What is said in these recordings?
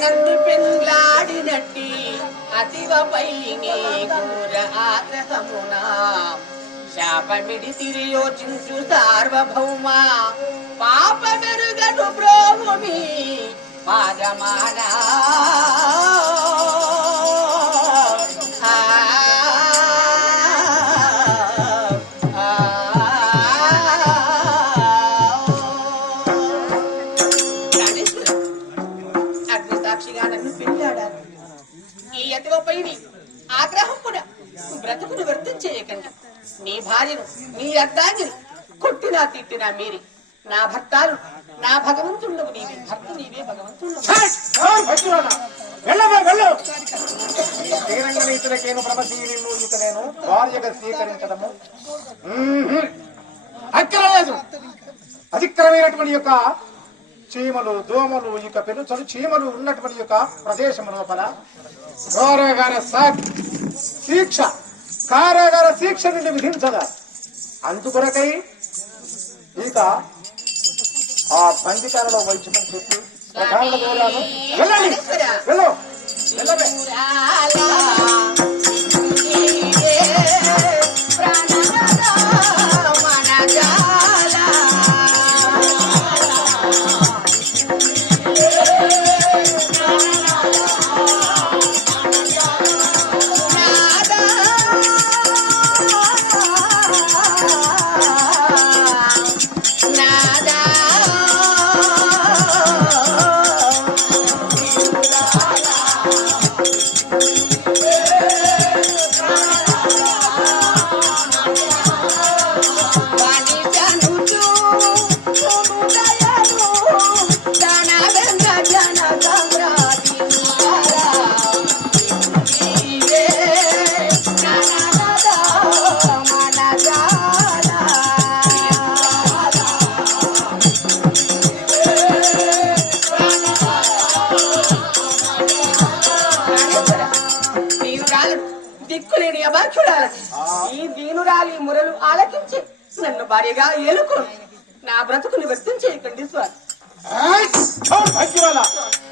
నన్ను పెండ్లాడినట్టి అతివపై నీ ఘోర ఆగ్రహమునా శాపమిడి తిరియోచించు సార్వభౌమ పాపమెరుగను బ్రోభూమి పాదమానా ఆగ్రహం కూడా బ్రతుకును వ్యర్థం చేయకండి. నీ భార్యను నీ అర్థాన్ని కొట్టినా తిట్టినా మీరి నా భర్తాలు నా భగవంతుడు నీవే భర్త నీవే భగవంతుడు. నేను భార్యగా స్వీకరించడము అక్కరలేదు. అధిక్రమైనటువంటి యొక్క చీమలు దోమలు ఇక పెనుచలు చీమలు ఉన్నటువంటి యొక్క ప్రదేశం లోపల కారాగార శిక్ష నుండి విధించదా. అందుకొరకై ఇక ఆ బందికాలలో వైద్యమని చెప్పి ప్రధాన దూరాలు వెళ్ళండి వెళ్ళు వెళ్ళవే. దిక్కులేని అభాక్షురాలి ఈ దీనురాలి మురలు ఆలకించి నన్ను భార్యగా ఏలుకో నా బ్రతుకుని వ్యక్తం చేయకండి స్వామి.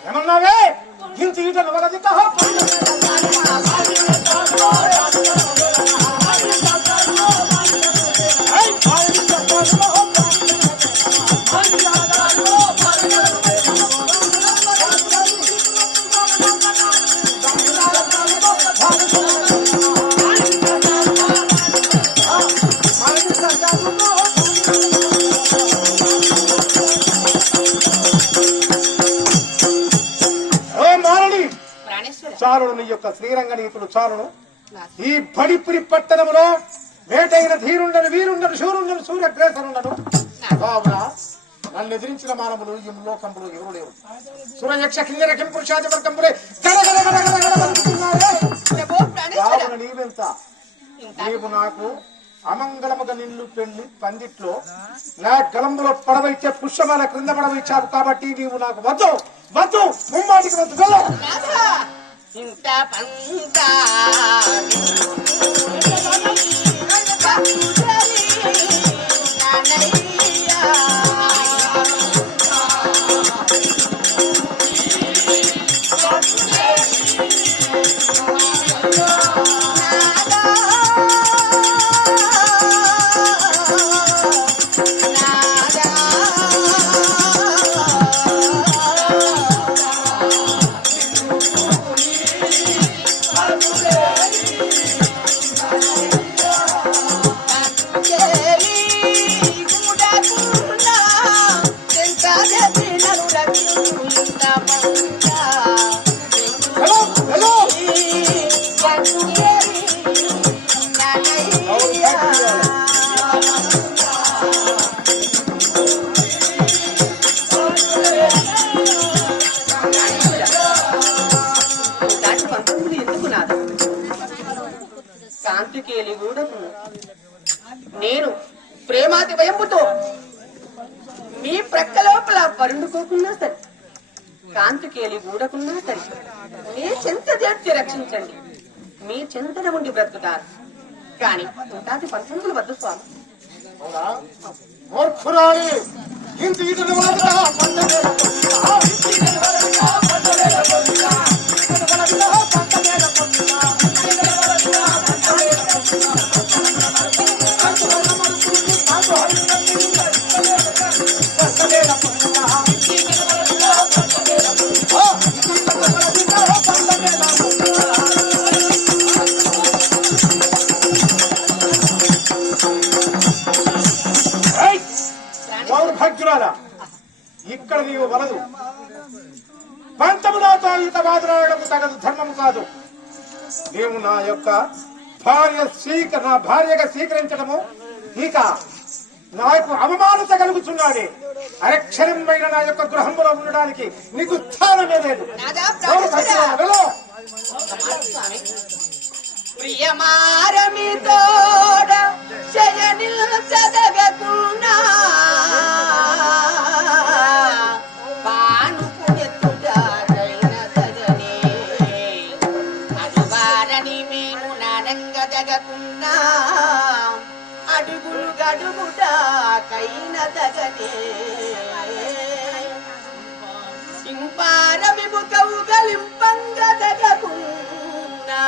ఏమన్నావే ఇంత ఈట చాలును యొక్క శ్రీరంగనీతుడు చాలును. ఈ బడిపురి పట్టణములో వేటైన ధీరుండను వీరుండను శూరుండను సూర్యగ్రేసరుండను కావున నన్ను ఎదిరించిన మానవులు ఈ లోకంలో ఎవరు లేవు. సురయక్ష కింజర కింపురుషాది వర్గంపులే కావున నీవెంత నీవు నాకు అమంగళముగా నిన్ను పెళ్లి పందిట్లో నా గలంబులో పడవైతే పుష్పమాల క్రింద పడవైచావు కాబట్టి నీవు నాకు వద్దు వద్దు ముమ్మాటికి వద్దు వెళ్ళు. ఇంత పంత నేను ప్రేమాతి భయంతో మీ ప్రక్క లోపల పరుండుకోకున్నా సరే కాంతికేలి గూడకున్నా సరే మీ చింత చేర్చి రక్షించండి. మీ చింతన ఉండి బ్రతుకుతారు కానీ ఉంటాది పంచములు వద్దు స్వామి. మూర్ఖురాలి దౌర్భాగ్యురాలా, ఇక్కడ నీవు వలదు. పంచములతో ఇంత వాదులాడకు తగదు, ధర్మం కాదు. నీవు నా యొక్క నా భార్యగా స్వీకరించడము ఇక నాకు అవమానత కలుగుతున్నాడే. అరక్షరమైన నా యొక్క గృహంలో ఉండడానికి నీకు స్థానమే లేదు. ప్రియమారమితోడ శయనిల్చదగకున్నా పానుకునెత్తుటారైన తగనే అడువారని మేము నానంగదగకున్నా అడుగులు గడుగుటాకైన తగనే ఇంపారమిము కౌగలింపంగదగకున్నా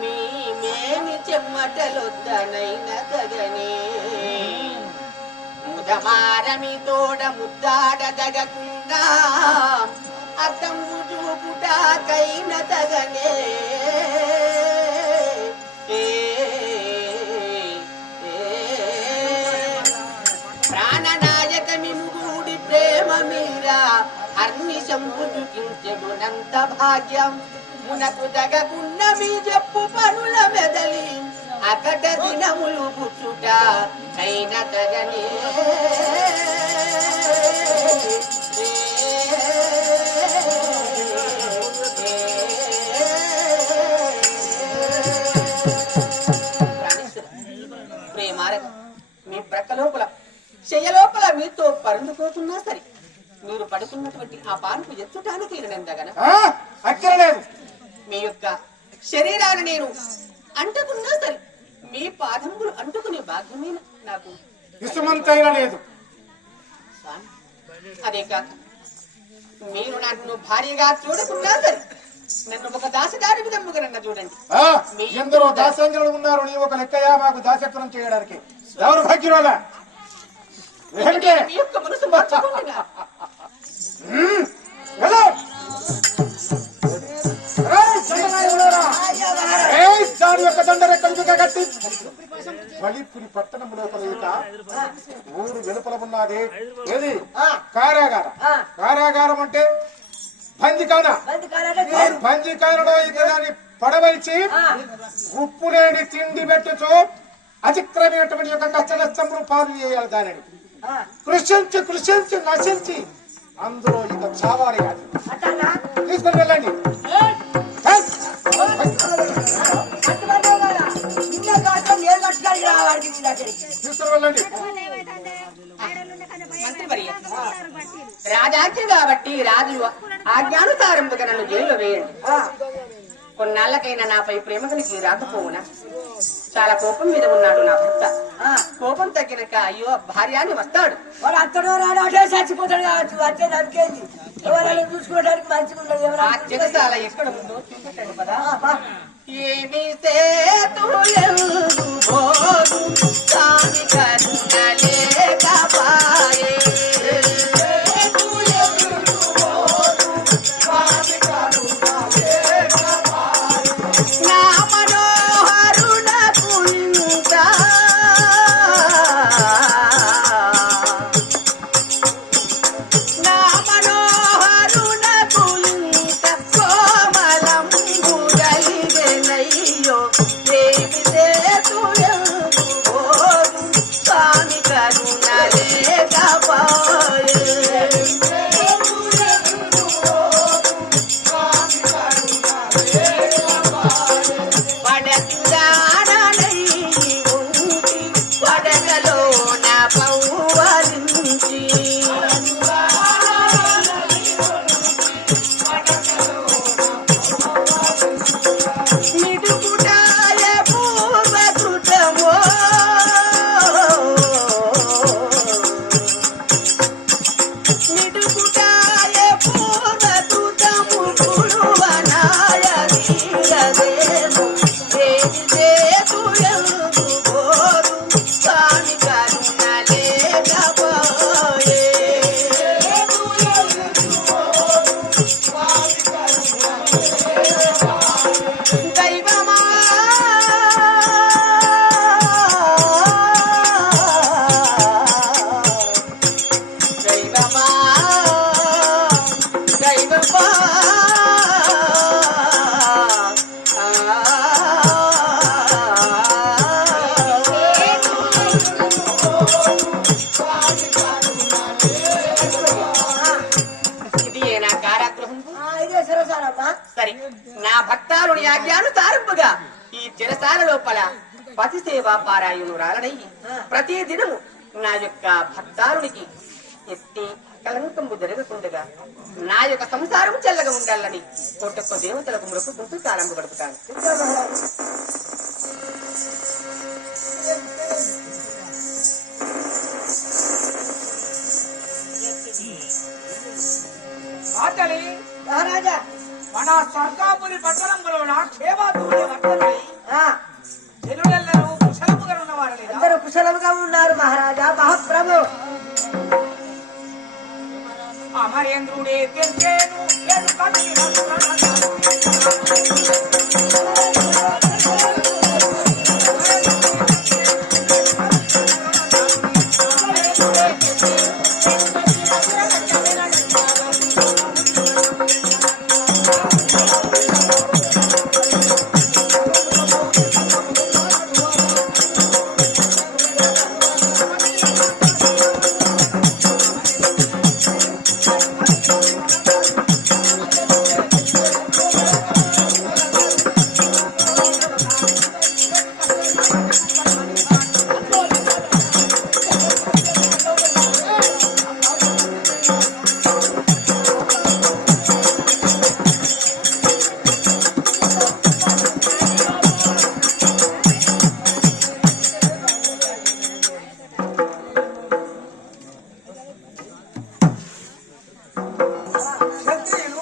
మేమి చెమ్మటలొద్దనైన తగనే ముదమారమి తోడ ముద్దాడదగకుండా అద్దము చూపుటాకైన తగనే ప్రాణనాయక మిముగూడి ప్రేమ మీరా అర్ని సంపుదుకించెడునంత భాగ్యం మునకు దగకున్న మీ చెప్పు పనుల మెదలి అకట దినములు పుచ్చుట కైన తగనే ప్రేమారక మీ ప్రక్క లోపల చెయ్యలోపల మీతో పరుండుకోకున్నా సరే మీరు పడుకున్నటువంటి ఆ పానుకు ఎత్తుటానికి నేనందగన అక్కర్లేదు. మీ యొక్క శరీరాన్ని నేను అంటుకున్నా సరే మీ పాదములు అంటుకునే భాగ్యమే నాకు ఇసుమంతైనా లేదు. అదే కాక మీరు నన్ను భార్యగా చూడకున్నా సరే నన్ను ఒక దాసదారి విధముగా నన్ను చూడండి. ఎందరో దాసంజనులు ఉన్నారు, నీ ఒక లెక్కయా మాకు దాసత్వం చేయడానికి? దౌర్భాగ్యురాలా, మీ యొక్క మనసు మార్చుకోండి. బలిపురి పట్టణం లోపల ఊరు వెలుపల ఉన్నది ఏది? కారాగారం. కారాగారం అంటే బందికాన. బందికానలో ఇక దాన్ని పడవలిచి ఉప్పు లేని తిండి పెట్టుచు అతిక్రమైనటువంటి యొక్క కష్ట నష్టములు పాలు చేయాలి. దానిని కృషించి కృషించి నశించి అందులో ఇక చావాలి కాదు. తీసుకొని వెళ్ళండి. తీసుకొని వెళ్ళండి. రాజాజ్ఞ కాబట్టి రాజు ఆజ్ఞానుసారంగా నన్ను జైల్లో వేయండి. కొన్నాళ్ళకైనా నాపై ప్రేమ కలిగి రాకపోవునా? చాలా కోపం మీద ఉన్నాడు నా భర్త. కోపం తగ్గినక అయ్యో భార్యాన్ని వస్తాడు. వాడు అత్తడో రాడో అటే చచ్చిపోతాడు కావచ్చు. వచ్చే నరికేది ఎవరైనా చూసుకోవడానికి మంచిగా ఉండదు. ఆ చెగసాల ఎక్కడ ఉందో చూపెట్టండి పదా. ఏమి సేతులెందుబోదు స్వామి కరుణలేకపాయే. నా మనోహరునకు ఇంత నా మనోహరునకు ఇంత కోమలంబు కలిగెనయ్యో. ఏమి సేతులెందుబోదు స్వామి కరుణలేకపాయే. చెప్పమ్మా. సరే, నా భక్తాలుని ఆజ్ఞానుసారముగా ఈ చెరసాల లోపల పతి సేవా పారాయణురాలనయ్యి ప్రతి దినము నా యొక్క భక్తాలునికి ఎత్తి కలంకంబు జరగకుండగా నా యొక్క సంసారం చల్లగా ఉండాలని కోటొక్క దేవతలకు మొక్కుకుంటూ కాలంబు గడుపుతాను. ఆటలి మహారాజా మన స్వర్గాపురి పట్టణంలో క్షేమాతుడే వర్తనై ఆ, తెలుగెల్లరూ కుశలముగా ఉన్నవారు లేదా? అందరూ కుశలముగా ఉన్నారు మహారాజా. మహాప్రభు అమరేంద్రుడే తెంచేను ఏడు క్షత్రియులు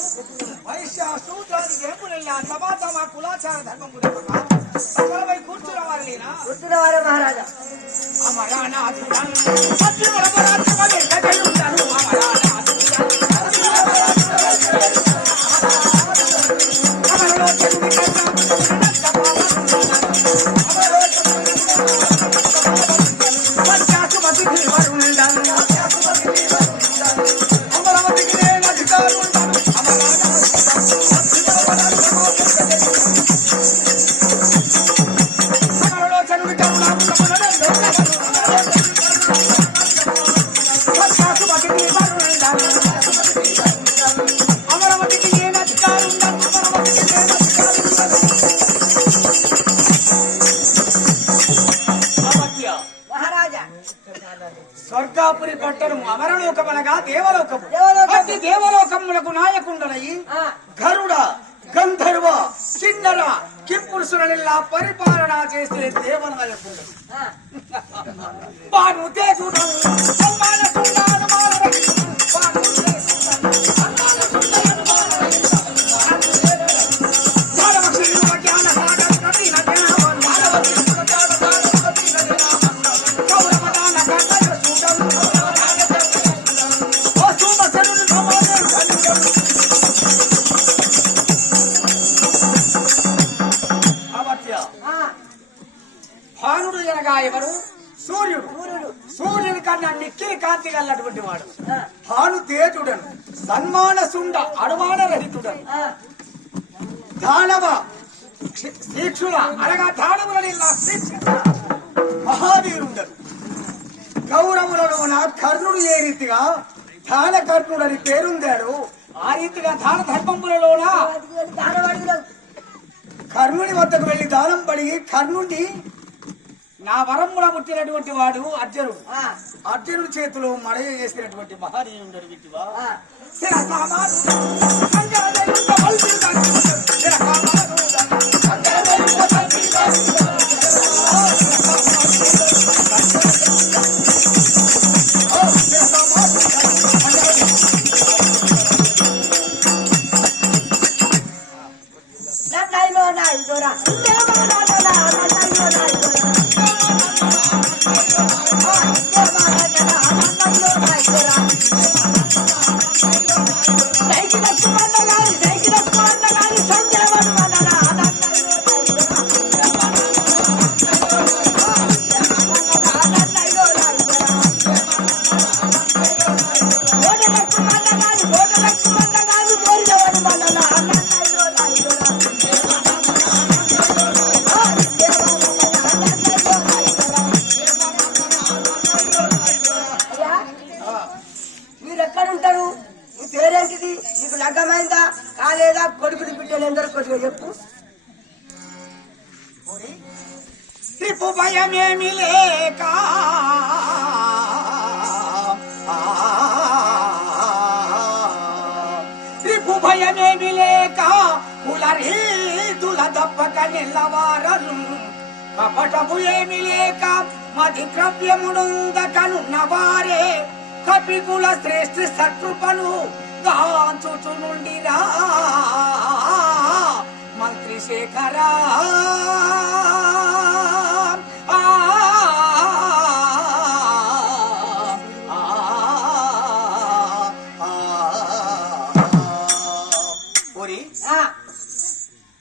వైశ్య శూద్రానికి ఏపులైన సమాజమ కులాచార ధర్మం గురించి కూర్చున్న వారు లేనా? గుర్తున్నవారే మహారాజా. అమరానాథుడన్ సత్యముల పరాత్మని కథయుండను అమరానాథుడన్ అమరలో చెంది వంచాసుమతికి వరుండన్ అమరావతికి నేను అధికారుండను అమరలో చెంది అమరావతికి నేను అధికారుండను అమరావతికి నేను అధికారుండను. మహారాజా స్వర్గాపురి పట్టణము అమరలోకమనగా దేవలోకము. దేవలోకము. ప్రతి దేవలోకములకు నాయకుండనయి ఆ, గరుడ గంధర్వ కిన్నర కింపురుషులనిలా పరిపాలన చేసే దేవనాయకుడు ఆ. వాను తేజుడు సన్మాన సుందర మానరహితుడు. వాను తేజుడు సన్మాన సుందర మానరహితుడు. మానవశిరువ జ్ఞాన సాగర ప్రతిన జ్ఞానవాన్. మానవశిరువ జ్ఞాన సాగర ప్రతిన జ్ఞానవాన్. గౌరవదాన గంగయ సూడం. ఓ సూమశరుడు నమోదేవు ధన్యుడు. అమర్త్య ఆ, భానుడు అనగా ఎవరు? సూర్యుడు. సూర్యుడు. సూర్యుని కన్నా మిక్కిలి కాంతి గలటువంటి వాడు. ఆ, భాను తేజుడను సన్మాన సుండ అనుమాన రహితుడను ఆ, దానవ శిక్షుల అనగా దానవులని మహావీరుండను. కౌరవులలోన కర్ణుడు ఏ రీతిగా దాన కర్ణుడని పేరుందాడు, ఆ రీతిగా దాన ధర్మములలోన వాటికి వెళ్ళి దానవాడిలో కర్ణుని వద్దకు వెళ్లి దానం పడిగి కర్ణుడిని నా వరమున పుట్టినటువంటి వాడు అర్జునుడు. ఆ, అర్జునుడి చేతిలో మడయ చేసినటువంటి మహనీయుండడు విద్యువా. ఆ. నన్నయ్యో నాయుడోరా. దేవా నాన్నలా, నన్నయ్యో నాయుడోరా. ఆ, దేవా నాన్నలా, నన్నయ్యో నాయుడోరా. Cycle ఎక్కుమన్నగాని, cycle ఎక్కుమన్నగాని, సంజయవడు వనలా, నన్నయ్యో నాయుడోరా. ఆ, నన్నయ్యో నాయుడోరా. ఓడలెక్కుమన్నగాని, ఓడలెక్కుమన్నగాని, ఓడినవడు వనలా, నన్నయ్యో నాయుడోరా. మీరు ఎక్కడ ఉంటారు? పేరేంటిది? నీకు లగ్గమైందా కాలేదా? కొడుకుని బిడ్డలు ఎందరూ కొద్దిగా చెప్పు. త్రిపు భయమేమి లేక త్రిపు భయమేమి లేక కులరీతుల దప్పక నిల్లవారను కపటము ఏమి లేక మది ద్రవ్యముడుందకనున్నవారే కపికుల శ్రేష్ఠ శత్రుపను గాంచుచు నుండిరా మంత్రి శేఖరా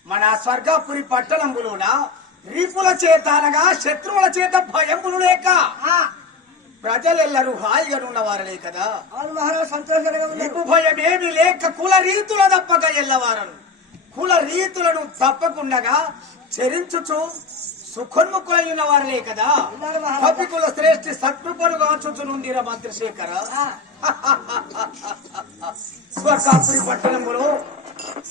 మన స్వర్గపురి పట్టణంలోన రీపుల చేత అనగా శత్రువుల చేత భయములు లేక ప్రజలెల్లరూ హాయిగా ఉన్నవారలే కదా. అవును మహారాజు, సంతోషంగా ఉన్నారు. రిపు భయమేమి లేక కుల రీతుల తప్పక ఎల్లవారను కుల రీతులను తప్పకుండగా చరించుచు సుఖోన్ముఖులై ఉన్నవారలే కదా. కపికుల శ్రేష్ఠ శత్రుపను గాంచుచు నుండిర మంత్రిశేఖర. స్వర్గాపురి పట్టణములో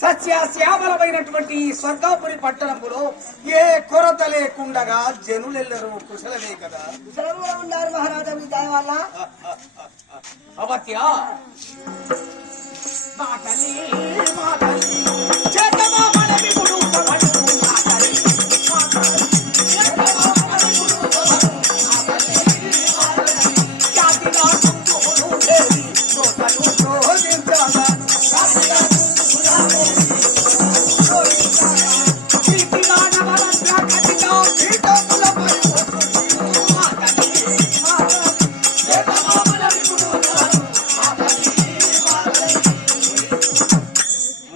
సస్యశ్యామలమైనటువంటి ఈ స్వర్గాపురి పట్టణములో ఏ కొరత లేకుండగా జనులెల్లరూ కుశలమే కదా. కుశలంగా ఉన్నారు మహారాజా మీ దయ వల్ల. అవత్య మాటలి మాటలి చేతమా మనవి గుడు సభలు మాటలి మాటలి చేతమా మనవి గుడు సభలు మాటలి మాటలి జాతిగా కుంకుములు దేవి రోతలు రోజించాగా జాతిగా కుంకుములు రోజించాగా ప్రీతిగా నవరత్న కటిగా పీఠముల పరిపోతుంది మాటలి మాటలి చేతమా మనవి గుడు సభలు మాటలి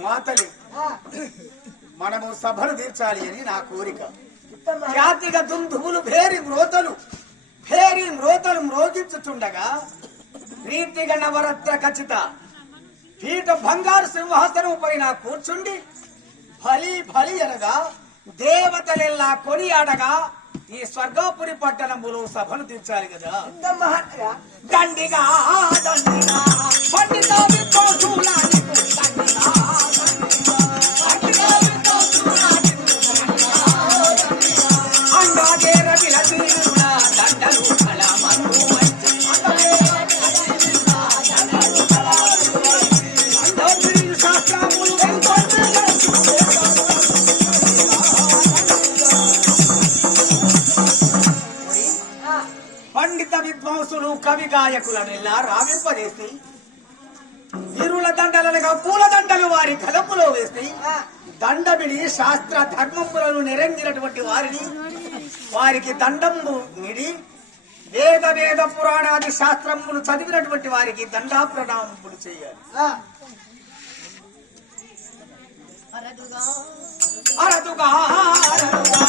మాటలి మనము సభను తీర్చాలి అని నా కోరిక. జాతిగా దుందువులు భేరి మ్రోతలు మ్రోగించుచుండగా ప్రీతిగా నవరత్న ఖచ్చిత పీఠ బంగారు సింహాసనం పైన కూర్చుండి ఫలి అనగా దేవతలెల్లా కొనియాడగా ఈ స్వర్గాపురి పట్టణములో సభను తీర్చాలి కదా. దండిగా దండిగా పండిత విద్వాంసులానికు దండిగా అంగాదేర విలసీరుడ దండలు కళమందు వచ్చి అందరినీ శాస్త్రములు పండిత విద్వాంసులు కవి గాయకులనెల్లా రావింపజేసి ఇరుల దండలనగా పూల దండలు వారి కలపులో వేసి దండమిడి శాస్త్ర ధర్మములను నిరంగినటువంటి వారికి దండము నిడి వేద పురాణాది శాస్త్రములు చదివినటువంటి వారికి దండా ప్రణామములు చేయాలి. అరదుగా అరదుగా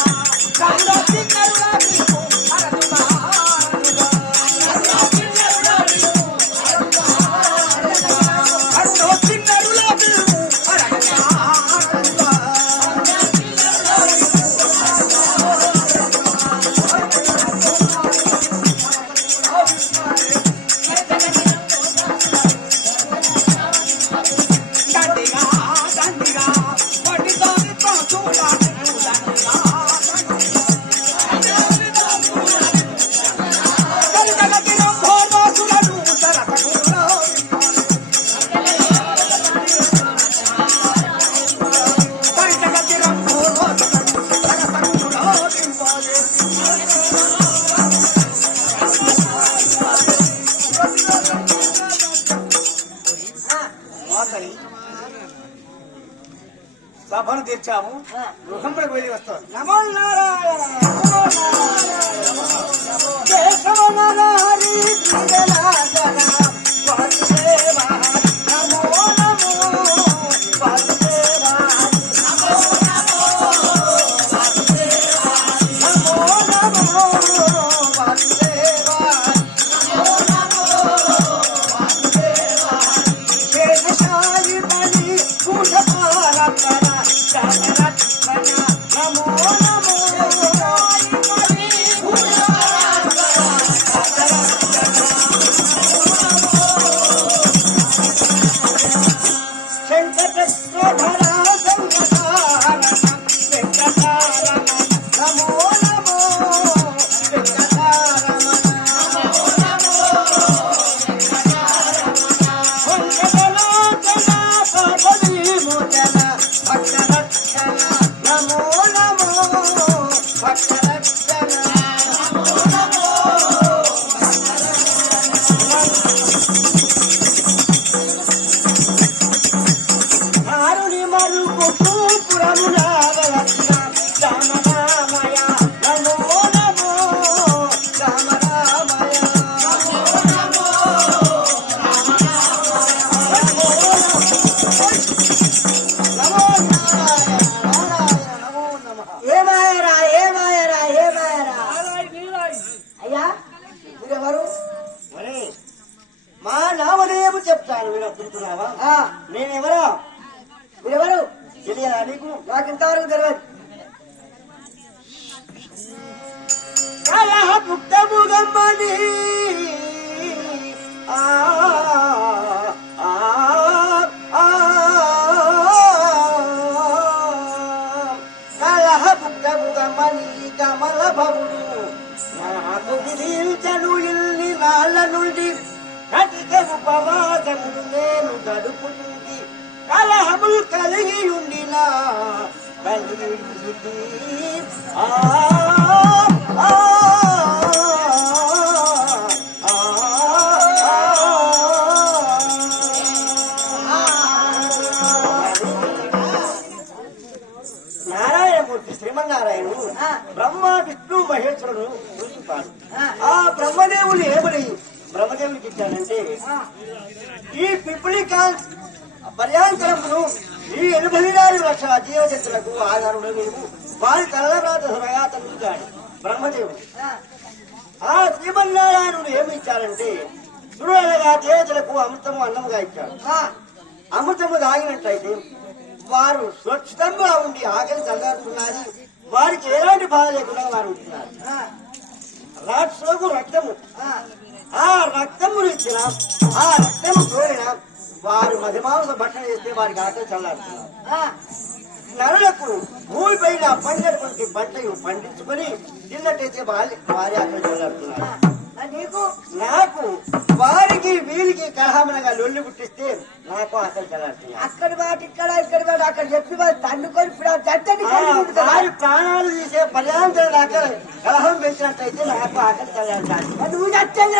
సభను తీర్చాము. గృహంలోకి వెళ్ళి వస్తాం. నమో నారాయణ అనుకుంటున్నావా? ఆ, నేనెవరా మీరెవరు? తెలియదా నీకు? నాకు ఇంతవరకు తెలియదు. కలహముక్తముగమ్మని ఆ ఆ ఆ కలహముక్తముగమ్మని కమల భవుడు నాకు విధించను ఇన్ని నాళ్ళ నుండి కటిక ఉపవాసములు నేను గడుపుతుంది కలహములు కలిగి ఉండినా కలిగి ఆ నారాయణమూర్తి శ్రీమన్నారాయణుడు బ్రహ్మ విష్ణు మహేశ్వరుడు పూజించాడు. ఆ బ్రహ్మదేవుని ఏమని బ్రహ్మదేవునికి ఇచ్చాడంటే ఈ పిపులికాన్ పర్యాంతరమును ఈ 84 లక్షల జీవజంతులకు ఆధారుడు నీవు వారి తలరాత సరగాతనిచ్చాడు బ్రహ్మదేవుడు. ఆ శ్రీమన్నారాయణుడు ఏమి ఇచ్చాడంటే సురులగా దేవతలకు అమృతము అన్నముగా ఇచ్చాడు. అమృతము తాగినట్లయితే వారు స్వచ్ఛంగా ఉండి ఆకలి చల్లారుతున్నారు. వారికి ఎలాంటి బాధ లేకుండా వారు ఉంటున్నారు. రాక్షసులకు రక్తము ఆ రక్తమును ఇచ్చిన ఆ రక్తము కోరిన వారు మధ్యమాంస భక్షణ చేస్తే వారికి ఆకలి చల్లారుతున్నారు. నరులకు భూమిపైన పండినటువంటి పంటలు పండించుకొని తిన్నట్టయితే వారి ఆకలి చల్లారుతున్నారు. నాకు వారికి వీరికి కలహమనగా లొల్లి పుట్టిస్తే నాకు ఆకలి చల్లారుతున్నారు. అక్కడి మాట ఇక్కడ ఇక్కడి మాట అక్కడ చెప్పి తండ్రుకొని వారి ప్రాణాలు తీసే పర్యాంతర దాకా కలహం పెంచినట్టయితే నాకు ఆకలి చల్లారుతాను. నువ్వు చచ్చేది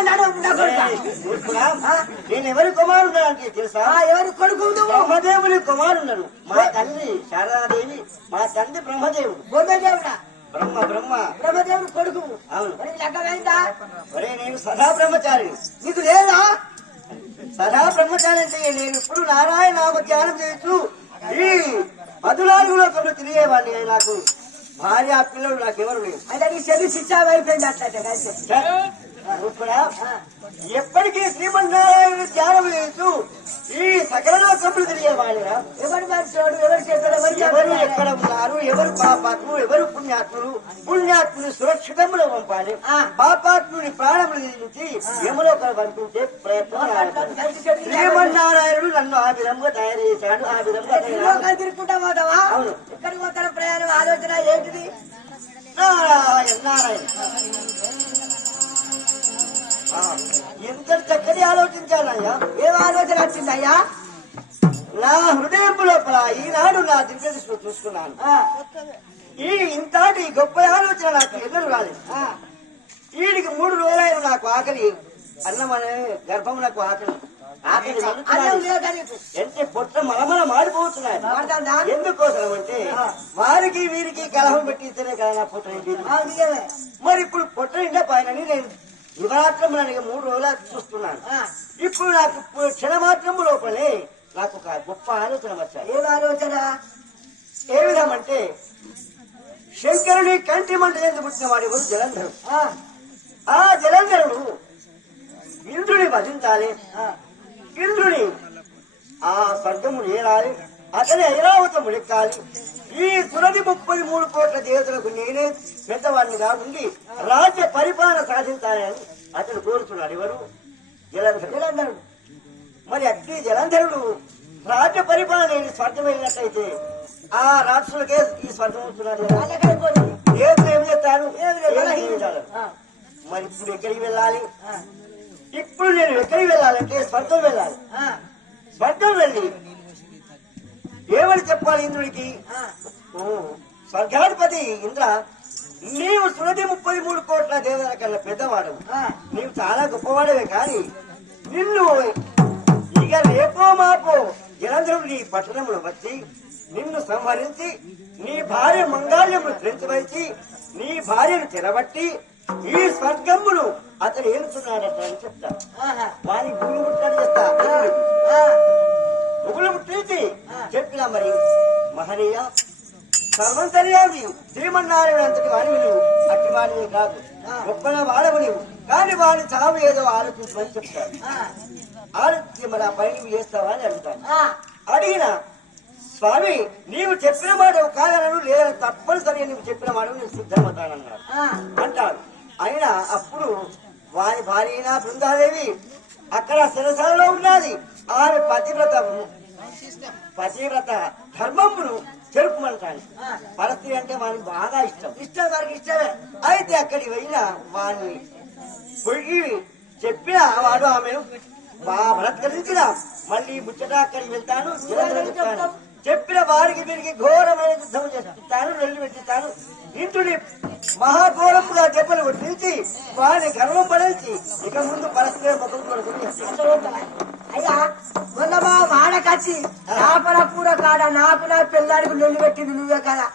నేను ఎవరి కుమారుడు అంటే తెలుసా? ఎవరి కొడుకు? బ్రహ్మదేవుని కుమారుడను. మా తల్లి శారదాదేవి, మా తండ్రి బ్రహ్మదేవుడు. బ్రహ్మదేవుడా? బ్రహ్మదేవుడు కొడుకు. అవును. లెక్కమైందా? ఒరే నేను సదా బ్రహ్మచారి. నీకు లేదా? సదా బ్రహ్మచారి అంటే నేను ఇప్పుడు నారాయణ నామ ధ్యానం చేయొచ్చు. ఈ 14 లోకంలో తిరిగేవాడిని. నాకు భార్య పిల్లలు నాకెవరు లేవు. అంటే నీ చెల్లి శిక్ష అయిపోయింది అట్లయితే. కూడా ఎప్పటికీ శ్రీమన్నారాయణ ధ్యానం చేయొచ్చు. ఈ సకల లోకంలో తిరిగేవాడిరా. ఎవరు మనుషుడు, ఎవరు చేతుడు, ఎవరు ఎక్కడ ఉన్నారు, ఎవరు పాపాత్ములు, ఎవరు పుణ్యాత్ములు. పుణ్యాత్ముని సురక్షితంలో పంపాలి. పాపాత్ముని ప్రాణములు దించి యమలోకాలు పంపించే ప్రయత్నం. శ్రీమన్నారాయణుడు నన్ను ఆ విధంగా తయారు చేశాడు. ఆ విధంగా తిరుగుకుంటా పోతావా? అవును. ఇక్కడికి పోతాను ప్రయాణం ఆలోచన ఏంటిది? నారాయణ నారాయణ ఎంత చక్కటి ఆలోచించానయ్యా. ఏం ఆలోచన వచ్చిందయ్యా? నా హృదయం లోపల ఈనాడు నా దివ్య దృష్టిలో చూసుకున్నాను. ఈ ఇంతటి గొప్ప ఆలోచన నాకు ఎదురు రాలేదు. వీడికి 3 రోజులైన నాకు ఆకలి అన్నం అనే గర్భం నాకు ఆకలి అంటే పొట్ట మలమల మాడిపోతున్నాయి. ఎందుకోసం అంటే వారికి వీరికి కలహం పెట్టిస్తేనే కదా నా పొట్ట నిండి. మరి ఇప్పుడు పొట్ట నిండా పైన నేను యువరాత్రం 3 రోజులు చూస్తున్నాను. ఇప్పుడు నాకు క్షణమాత్రం లోపలే నాకు ఒక గొప్ప ఆలోచన వచ్చాయి. ఏం ఆలోచన? ఏ విధమంటే శంకరుని కంటి మంట ఎందుకు పుట్టిన వాడి ఎవరు? జలంధరుడు. ఆ జలంధరుడు ఇంద్రుని భజించాలి. ఇంద్రుని ఆ స్వర్గము ఏరాలి. అతని ఐరావతము ఎక్కాలి. ఈ సురది 33 కోట్ల దేవతలకు నేనే పెద్దవాడినిగా ఉండి రాజ్య పరిపాలన సాధించాలని అతను కోరుతున్నాడు. ఎవరు? జలంధరుడు. మరి అట్టి జలంధరుడు రాజ్య పరిపాలన లేని స్వర్గం వెళ్ళినట్టయితే ఆ రాక్షసులకే ఈ స్వర్గం వస్తున్నారు. దేవతలు ఏం చేస్తారు? మరి ఇప్పుడు ఎక్కడికి వెళ్ళాలి? ఇప్పుడు నేను ఎక్కడికి వెళ్ళాలంటే స్వర్గం వెళ్ళాలి. స్వర్గం వెళ్ళి ఏమని చెప్పాలి ఇంద్రుడికి? స్వర్గాధిపతి ఇంద్ర, నీవు సురది 33 కోట్ల దేవతల కన్నా పెద్దవాడు. నీవు చాలా గొప్పవాడవే. కానీ నిన్ను ఇక రేపో మాపో జలంధరుడు నీ పట్టణంలో వచ్చి నిన్ను సంహరించి నీ భార్య మంగాళ్యమును త్రెంచివచ్చి నీ భార్యను తినబట్టి ఈ స్వర్గమును అతను ఏలుతున్నాడట అని చెప్తా. వారి గుళ్ళు ముట్టాడు చేస్తా. గుళ్ళు ముట్టించి చెప్పినా మరి మహనీయ సర్వంతర్యామి శ్రీమన్నారాయణ అంతటి వాడివి నువ్వు. అట్టి వాడివి కాదు, గొప్పన వాడవు నీవు. కానీ వాడి చావు ఏదో ఆలోచించమని చెప్తాడు. ఆలోచించి మరి ఆ పని నువ్వు చేస్తావా అని అడుగుతాను. ఆ, అడిగిన స్వామి నీవు చెప్పిన మాట కాదనను లేదా తప్పనిసరిగా నీవు చెప్పిన మాట నేను సిద్ధమవుతానన్నాడు ఆ, అంటాడు. అయినా అప్పుడు వారి భార్య అయిన బృందాదేవి అక్కడ శిరసాలలో ఉన్నది. ఆమె పతివ్రత ధర్మమును చెరుపుమంటాను. పరస్త్రీ అంటే వానికి బాగా ఇష్టం వారికి ఇష్టమే. అయితే అక్కడికి పోయిన వాడిని పొయ్యి చెప్పిన వాడు ఆమె బలత్కరించిన మళ్ళీ ముచ్చట అక్కడికి వెళ్తాను చెప్తాను. చెప్పిన వారికి వీరికి ఘోరమైన యుద్ధం చేస్తాను, వెళ్ళి పెట్టిస్తాను. ఇంద్రుడి మహాఘోరముగా దెబ్బలు కొట్టించి వారిని గర్వం పడేసి ఇక ముందు పరస్పర ముఖం కొడుకుని అయ్యా మొన్నమా వాడకచ్చి చేపల కూర కాడ నాకు నా పిల్లాడికి లొల్లి పెట్టింది నువ్వే కదా,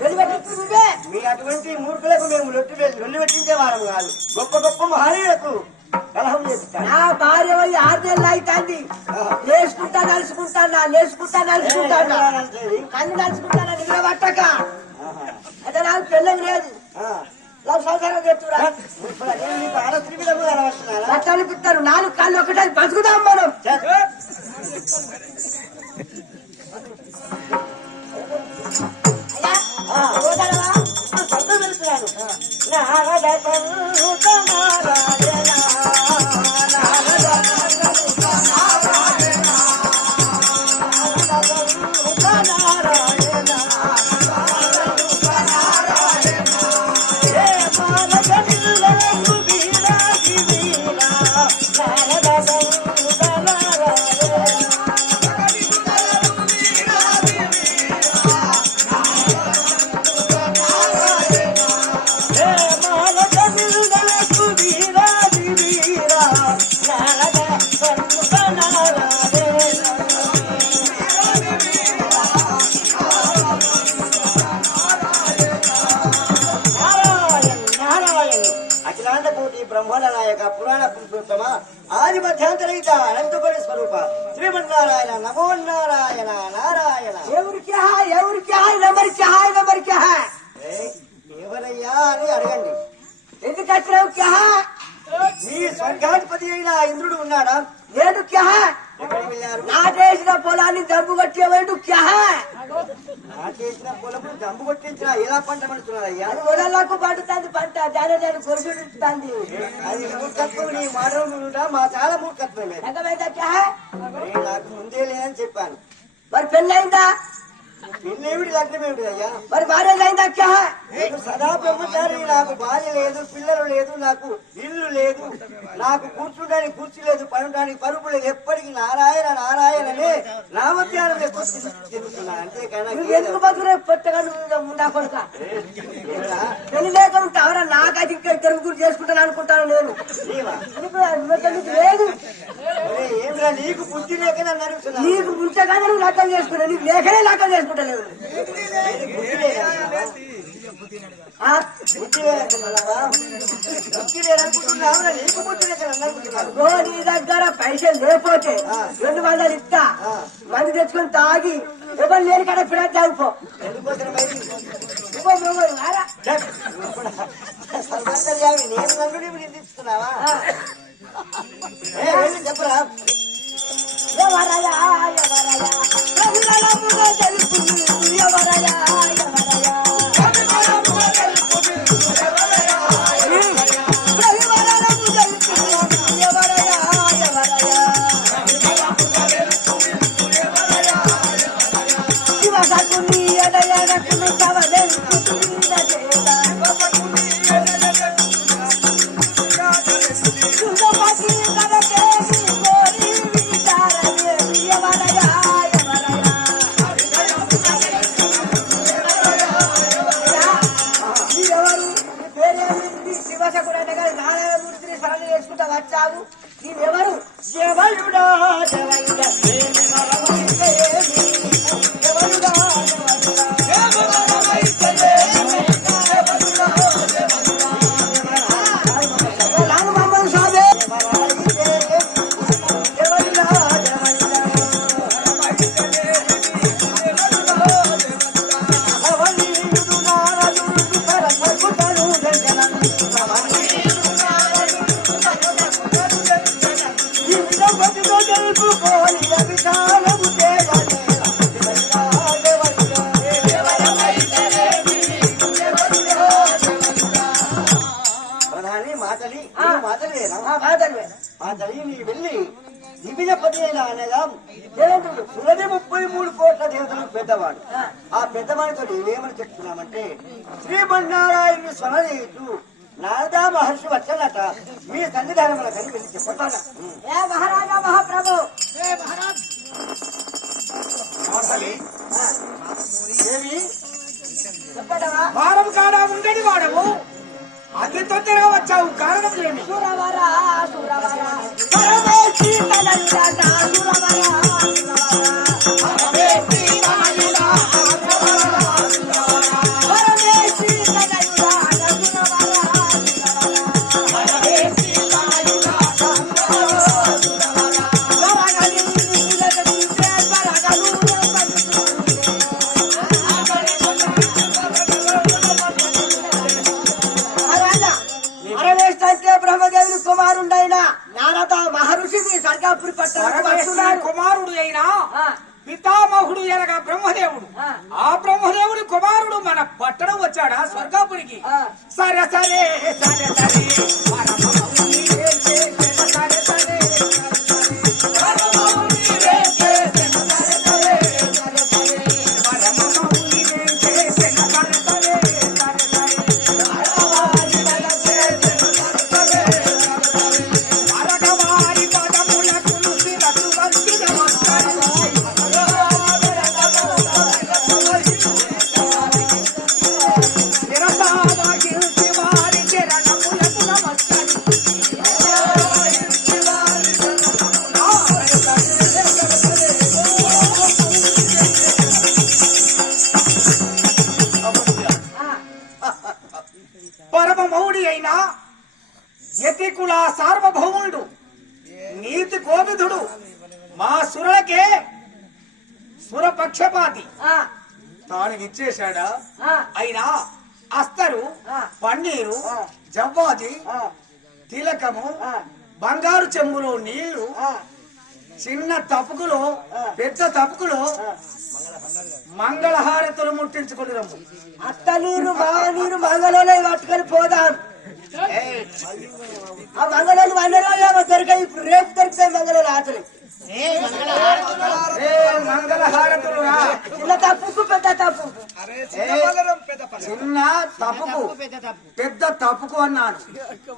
లొల్లి పెట్టింది నువ్వే. మీ అటువంటి మూర్ఖులకు మేము లొల్లి పెట్టించే వారం కాదు, గొప్ప గొప్ప మహనీయులకు కలహం చేస్తాను. నా భార్య పోయి 6 నెలలు అవుతుంది. లేచుకుంటా నలుచుకుంటానా కన్ను నలుచుకుంటానా నిలబట్టక. అయితే నాకు పిల్లలు లేదు, నాకు సంసారం చేస్తురా అట్లా అనిపిస్తాను. 4 కాళ్ళు ఒకటే బతుకుదాం మనం. బ్రహ్మాండ నాయక పురాణ పురుషోత్తమ ఆది మధ్యాంతరహిత అనంతపురి స్వరూప శ్రీమన్నారాయణ నమో నారాయణ నారాయణ. ఎవరయ్యా అని అడగండి. ఎందుకు వచ్చినావు? మీ స్వర్గాధిపతి అయిన ఇంద్రుడు ఉన్నాడా? లేదు. ఎక్కడికి వెళ్ళారు? నాటేసిన పొలాన్ని దమ్ము కట్టేవాడు. నాటేసిన పొలము దమ్ము కొట్టించిన ఎలా పంట పండుతున్నారయ్యా? అది పొలాలకు పండుతుంది పంట, దాని కొడుకుతుంది. అది మూర్ఖత్వం. నీ మాటలు మా చాలా మూర్ఖత్వం. నాకు ముందే లేదని చెప్పాను. మరి పెళ్ళైందా? పెళ్ళేమిటి లగ్నమేమిటి అయ్యా? మరి భార్య అయిందా? నేను సదా బ్రహ్మచారి. నాకు భార్య లేదు, పిల్లలు లేదు, నాకు ఇల్లు లేదు, నాకు కూర్చుంటానికి కుర్చీ లేదు, పడటానికి పరుపు లేదు. ఎప్పటికీ నారాయణ నారాయణనే నామధ్యానం ఎక్కువ చెందుతున్నా. అంతేకాని ఎందుకు బతుకునే పొట్టగా ఉండా కొడుక పెళ్లి లేక ఉంటావరా? నాకైతే ఇంకా 2 ముగ్గురు చేసుకుంటాను అనుకుంటాను నేను. లేదు ఏమిరా నీకు బుద్ధి లేక నన్ను అడుగుతున్నా? నీకు ఉంచగానే నువ్వు లగ్గం చేసుకున్నావు, నీకు లేకనే లగ్గం చేసుకుంటలేవు. నీ దగ్గర పైసలు లేకపోతే 200 ఇస్తా, మంది తెచ్చుకొని తాగి ఎవరు లేని కదా పిల్లలు తాగిపో. నేను నన్ను నిందిస్తున్నావా? చెప్పరా? ఎవరయా తెలుస్తుంది ఎవరయా ఎవరయా సురది 33 కోట్ల దేవతలకు పెద్దవాడు. ఆ పెద్దవాడితో ఏమని చెప్తున్నామంటే శ్రీమన్నారాయణుని స్మరణీయుడు నారదా మహర్షి వచ్చానట మీ సన్నిధానంలో కలిగి వెళ్ళి చెప్పటానా? ఏ మహారాజా మహాప్రభు చెప్పడవా వారం కాడా ఉండని వాడవు అతి తొందరగా వచ్చావు, కారణం ఏమి? సురవరా సురవరా పరమేశ్వరి తనయుడాట సురవరా పరమేశ్వరి తనయుడాట బ్రహ్మదేవుని కుమారుడైన నారద మహర్షి సర్గాపురి పరమేశ్వరుని కుమారుడు అయినా పితామహుడు ఎనగా బ్రహ్మదేవుడు, ఆ బ్రహ్మదేవుడి కుమారుడు మన పట్టణం వచ్చాడా స్వర్గాపురికి? సరే సరే సరే సరే పరమమౌడి అయినా యతికుల సార్వభౌముడు నీతి కోవిదుడు మా సురలకే సురపక్షపాతి తాను ఇచ్చేశాడా? అయినా అస్తరు, పన్నీరు, జవ్వాది, తిలకము, బంగారు చెంబులో నీళ్లు, చిన్న తప్పుకులో పెద్ద తప్పుకులో మంగళహారతులు ముట్టించుకుని రమ్ము. అత్త నీరు మా నీరు మంగళంలో పట్టుకొని పోదాం. ఆ మంగళాలు 100 రోజులు దొరికాయి, ఇప్పుడు రేపు దొరికితే మంగళాలు ఆచరి మంగళహారతులు చిన్న తప్పుకు పెద్ద తప్పుకు చిన్న తప్పుకు పెద్ద తప్పుకు అన్నాను.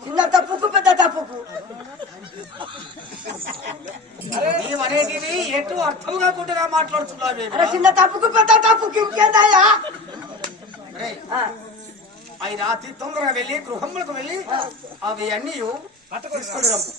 చిన్న తప్పుకు పెద్ద తప్పుకు నీవనేటివి ఎటు అర్థం కాకుండా మాట్లాడుతున్నావు. అరే చిన్న తప్పుకు పెద్ద తప్పుకి ఇంకేందయ్యా? ఆయన అతి తొందరగా వెళ్ళి గృహములకు వెళ్ళి అవి అన్ని తీసుకుని రమ్ము.